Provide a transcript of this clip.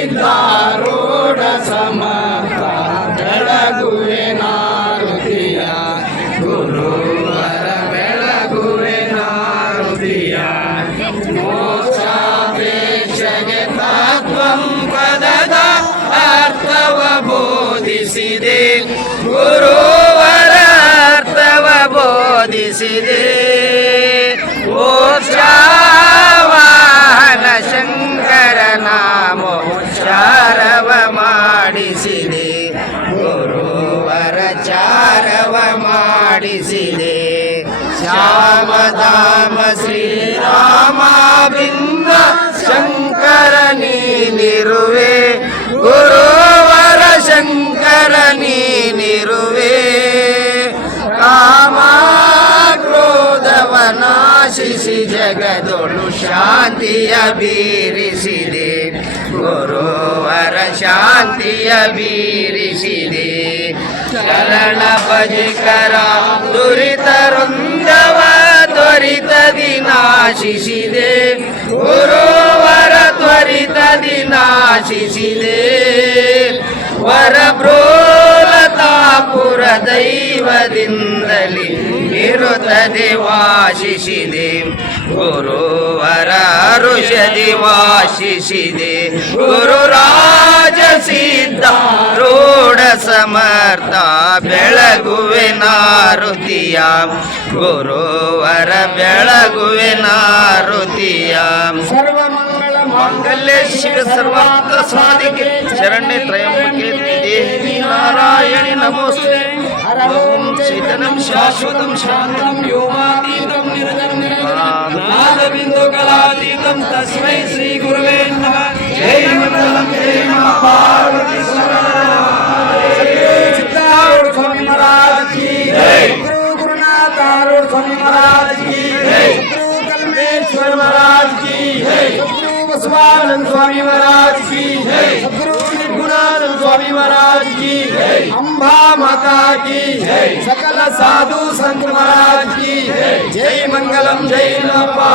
ಸಿದ್ಧಾರೂಢ ಸಮರ್ಥ ಬೆಳಗುವೆ ನಾರುತಿಯ ಗುರುವರ ಬೆಳಗುವೆ ನಾರುತಿಯ ಮೋಕ್ಷಾಪೇಕ್ಷೆಗೆ ತತ್ವಂ ಪದದ ಅರ್ಥವ ಬೋಧಿಸಿದೆ ಗುರುವರ ಅರ್ಥವ ಬೋಧಿಸಿದೆ ಮೋಕ್ಷವಾಹನ ಶಂಕರನ ಮೋಕ್ಷಾರವ ಮಾಡಿಸಿದೆ ಗುರುವರ ಚಾರವ ಮಾಡಿಸಿದೆ ಶ್ಯಾಮಧಾಮ ಶ್ರೀರಾಮ ಬಿಂದ ಶಂಕರ ನೀನಿರುವೆ ಗುರುವರ ಶಂಕರ ನೀನಿರುವೆ ಕಾಮ ಕ್ರೋಧವ ನಾಶಿಸಿ ಜಗದೊಳು ಶಾಂತಿಯ ಬೀರಿಸಿದೆ ಗುರುವರ ಶಾಂತಿಯ ಬೀರಿಸಿದೆ ಶರಣ ಭಜಕರ ದುರಿತ ವೃಂದವ ತ್ವರಿತದಿ ನಾಶಿಸಿದೆ ಗುರುವರ ತ್ವರಿತದಿ ನಾಶಿಸಿದೆ ವರಬ್ರೋಲತಾಪುರ ದೈವದಿಂದಲಿ ನಿರುತದೆ ವಾಸಿಸಿದೆ ಗುರುವರ ಋಷದಿ ವಾಸಿಸಿದೆ ಗುರುರಾಜ ಸಿದ್ಧಾರೂಢ ಸಮರ್ಥ ಬೆಳಗುವೆ ನಾರುತಿಯ ಗುರುವರ ಬೆಳಗುವೆ ನಾರುತಿಯ ಮಾಂಗಲ್ಯ ಶಿವ ಸರ್ವಾರ್ಥ ಸಾಧಿಕೆ ಶರಣ್ಯ ತ್ರಯಂಬಕೆ ದೇವಿ ನಾರಾಯಣಿ ನಮೋಸ್ತುತೆ ಓಂ ಚೈತನ್ಯಂ ಶಾಶ್ವತಂ ಶಾಂತಂ ವ್ಯೋಮಾತೀತಂ ನಾದಬಿಂದು ಕಲಾತೀತಂ ತಸ್ಮೈ ಶ್ರೀ ಗುರುವೇ ನಮಃ ಜೈ ಮಂಗಲಂ ಜೈ ಮಾ ಪಾರ್ವತಿ ಸಿದ್ಧಾರೂಢ ಸ್ವಾಮಿ ಮಹಾರಾಜ್ ಕಿ ಜೈ ಗುರು ಗುರುನಾಥ ಆರೂಢ ಸ್ವಾಮಿ ಮಹಾರಾಜ್ ಕಿ ಜೈ ಗುರು ಕಲ್ಮೇಶ್ವರ ಮಹಾರಾಜ್ ಕಿ ಜೈ बसवानंद स्वामी महाराज की जय सद्गुरु निर्गुणानंद स्वामी महाराज की जय अंबा माता की जय सकल साधु संत महाराज की जय जय मंगलम जय नमः।